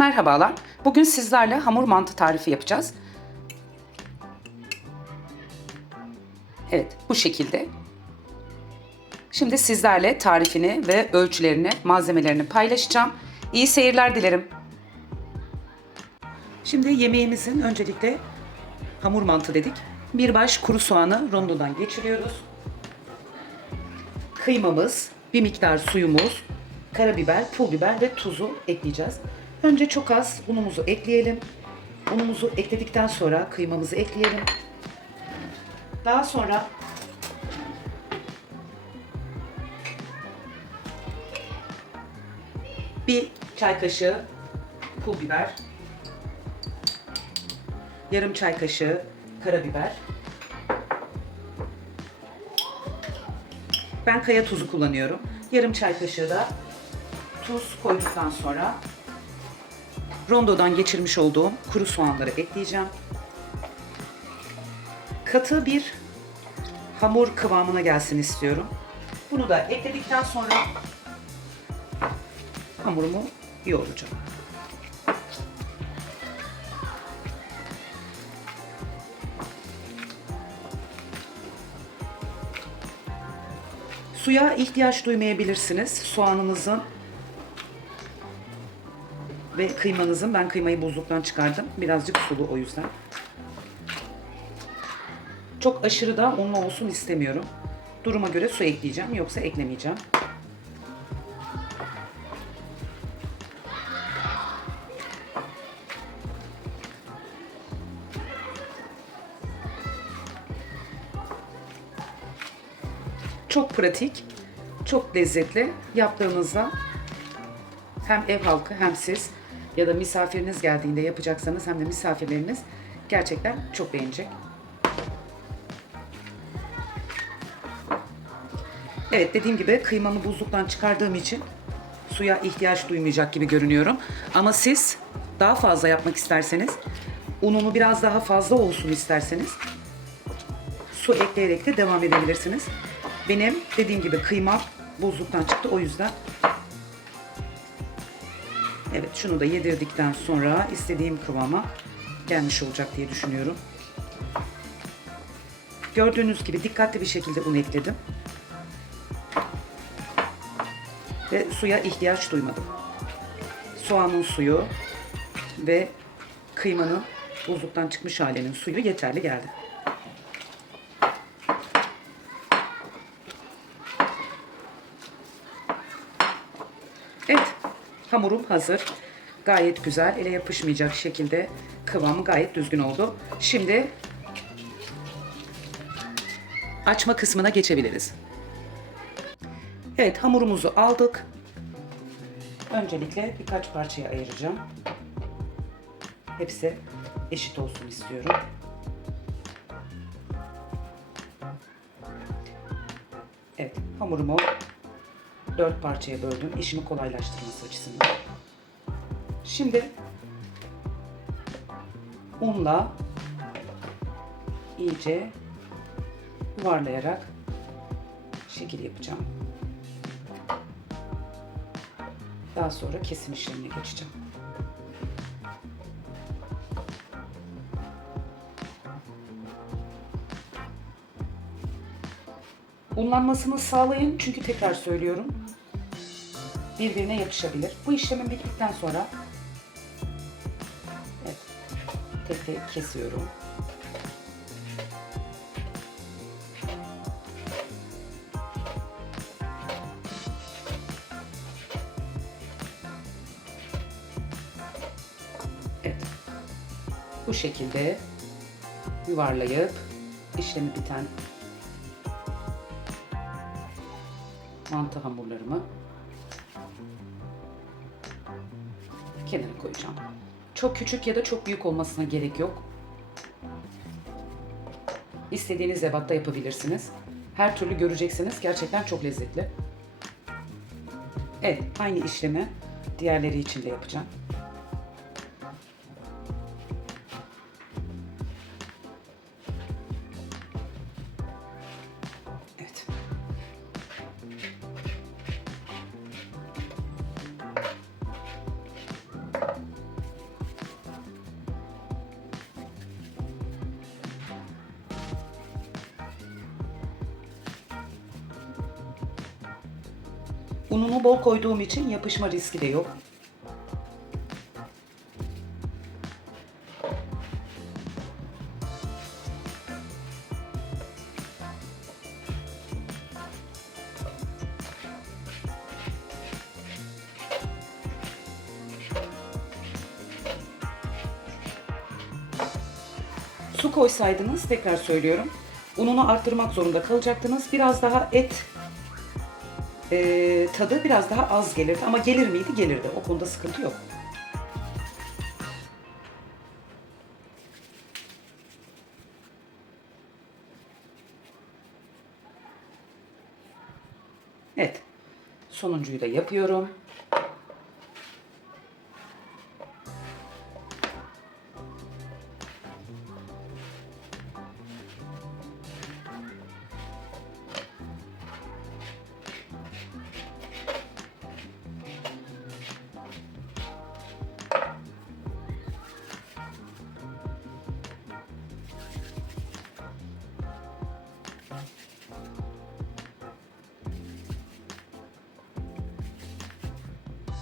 Merhabalar. Bugün sizlerle hamur mantı tarifi yapacağız. Evet, bu şekilde. Şimdi sizlerle tarifini ve ölçülerini, malzemelerini paylaşacağım. İyi seyirler dilerim. Şimdi yemeğimizin öncelikle hamur mantı dedik. Bir baş kuru soğanı rondodan geçiriyoruz. Kıymamız, bir miktar suyumuz, karabiber, pul biber ve tuzu ekleyeceğiz. Önce çok az unumuzu ekleyelim. Unumuzu ekledikten sonra kıymamızı ekleyelim. Daha sonra bir çay kaşığı pul biber, yarım çay kaşığı karabiber, Ben kaya tuzu kullanıyorum. Yarım çay kaşığı da tuz koyduktan sonra rondodan geçirmiş olduğum kuru soğanları ekleyeceğim. Katı bir hamur kıvamına gelsin istiyorum. Bunu da ekledikten sonra hamurumu yoğuracağım. Suya ihtiyaç duymayabilirsiniz. Soğanımızın ve kıymanızın. Ben kıymayı buzluktan çıkardım. Birazcık sulu o yüzden. Çok aşırı da unlu olsun istemiyorum. Duruma göre su ekleyeceğim. Yoksa eklemeyeceğim. Çok pratik, çok lezzetli. Yaptığınızda hem ev halkı hem siz ya da misafiriniz geldiğinde yapacaksanız hem de misafirleriniz gerçekten çok beğenecek. Evet dediğim gibi kıymamı buzluktan çıkardığım için suya ihtiyaç duymayacak gibi görünüyorum. Ama siz daha fazla yapmak isterseniz, unumu biraz daha fazla olsun isterseniz su ekleyerek de devam edebilirsiniz. Benim dediğim gibi kıymam buzluktan çıktı o yüzden. Evet şunu da yedirdikten sonra istediğim kıvama gelmiş olacak diye düşünüyorum. Gördüğünüz gibi dikkatli bir şekilde un ekledim. Ve suya ihtiyaç duymadım. Soğanın suyu ve kıymanın buzluktan çıkmış halinin suyu yeterli geldi. Evet, hamurum hazır. Gayet güzel, ele yapışmayacak şekilde kıvamı gayet düzgün oldu. Şimdi açma kısmına geçebiliriz. Evet, hamurumuzu aldık. Öncelikle birkaç parçaya ayıracağım. Hepsi eşit olsun istiyorum. Evet, hamurumu dört parçaya böldüm. İşimi kolaylaştırması açısından. Şimdi unla iyice yuvarlayarak şekil yapacağım. Daha sonra kesim işlemine geçeceğim. Unlanmasını sağlayın çünkü tekrar söylüyorum birbirine yapışabilir. Bu işlemin bittikten sonra evet, tek tek kesiyorum. Evet. Bu şekilde yuvarlayıp işlemi biten mantı hamurlarımı kenara koyacağım. Çok küçük ya da çok büyük olmasına gerek yok. İstediğiniz ebatta yapabilirsiniz. Her türlü göreceksiniz. Gerçekten çok lezzetli. Evet, aynı işlemi diğerleri için de yapacağım. Ununu bol koyduğum için yapışma riski de yok. Su koysaydınız tekrar söylüyorum. Ununu arttırmak zorunda kalacaktınız. Biraz daha et e, tadı biraz daha az gelirdi. Ama gelir miydi? Gelirdi. O konuda sıkıntı yok. Evet. Sonuncuyu da yapıyorum.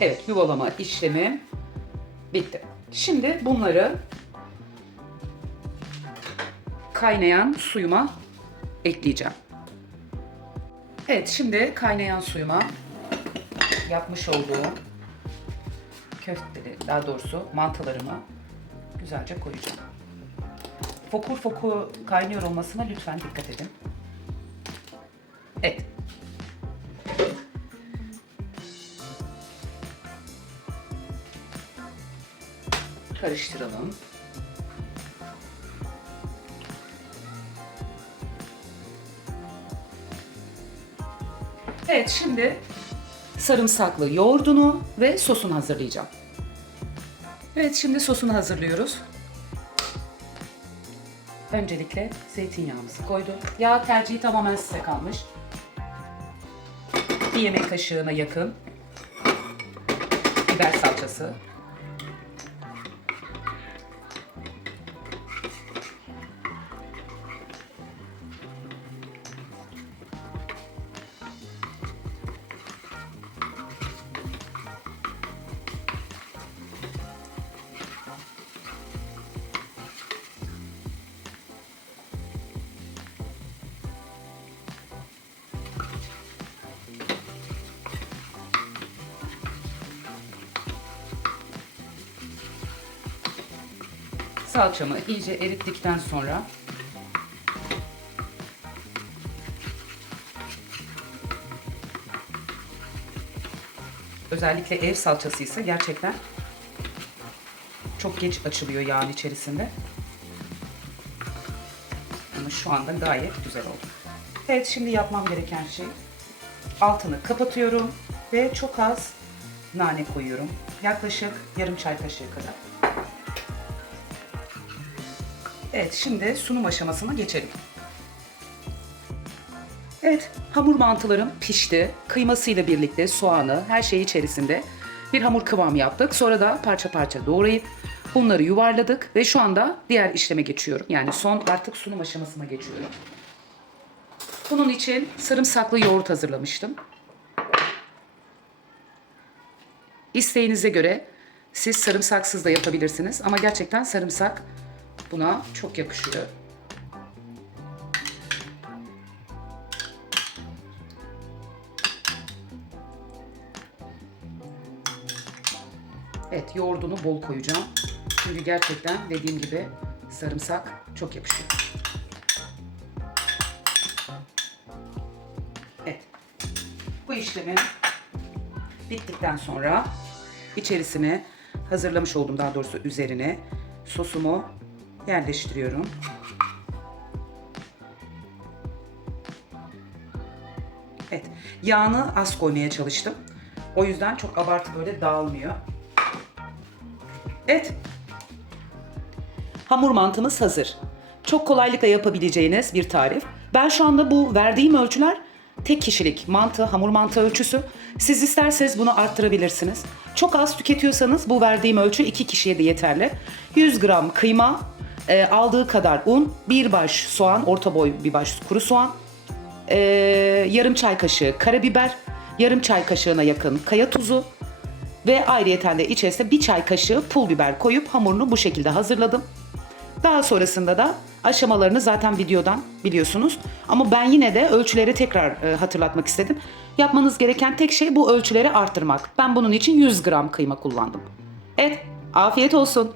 Evet, yuvalama işlemi bitti. Şimdi bunları kaynayan suyuma ekleyeceğim. Evet, şimdi kaynayan suyuma yapmış olduğum köfteleri, daha doğrusu mantılarımı güzelce koyacağım. Fokur fokur kaynıyor olmasına lütfen dikkat edin. Evet, karıştıralım. Evet şimdi sarımsaklı yoğurdunu ve sosunu hazırlayacağım. Evet şimdi sosunu hazırlıyoruz. Öncelikle zeytinyağımızı koydum. Yağ tercihi tamamen size kalmış. Bir yemek kaşığına yakın biber salçası, salçamı iyice erittikten sonra özellikle ev salçası ise gerçekten çok geç açılıyor yağın içerisinde. Ama şu anda gayet güzel oldu. Evet şimdi yapmam gereken şey altını kapatıyorum ve çok az nane koyuyorum. Yaklaşık yarım çay kaşığı kadar. Evet, şimdi sunum aşamasına geçelim. Evet, hamur mantılarım pişti. Kıymasıyla birlikte soğanı, her şey içerisinde bir hamur kıvamı yaptık. Sonra da parça parça doğrayıp bunları yuvarladık ve şu anda diğer işleme geçiyorum. Yani son artık sunum aşamasına geçiyorum. Bunun için sarımsaklı yoğurt hazırlamıştım. İsteğinize göre siz sarımsaksız da yapabilirsiniz ama gerçekten sarımsak buna çok yakışıyor. Evet, yoğurdunu bol koyacağım. Çünkü gerçekten dediğim gibi sarımsak çok yakışıyor. Evet. Bu işlemi bittikten sonra içerisine hazırlamış olduğum daha doğrusu üzerine sosumu yerleştiriyorum. Evet. Yağını az koymaya çalıştım. O yüzden çok abartı böyle dağılmıyor. Evet. Hamur mantımız hazır. Çok kolaylıkla yapabileceğiniz bir tarif. Ben şu anda bu verdiğim ölçüler tek kişilik mantı, hamur mantı ölçüsü. Siz isterseniz bunu arttırabilirsiniz. Çok az tüketiyorsanız bu verdiğim ölçü iki kişiye de yeterli. 100 gram kıyma, e, aldığı kadar un, bir baş soğan, orta boy bir baş kuru soğan, e, yarım çay kaşığı karabiber yarım çay kaşığına yakın kaya tuzu ve ayrıyeten de içerisine bir çay kaşığı pul biber koyup hamurunu bu şekilde hazırladım. Daha sonrasında da aşamalarını zaten videodan biliyorsunuz. Ama ben yine de ölçüleri tekrar e, hatırlatmak istedim. Yapmanız gereken tek şey bu ölçüleri arttırmak. Ben bunun için 100 gram kıyma kullandım. Evet, afiyet olsun.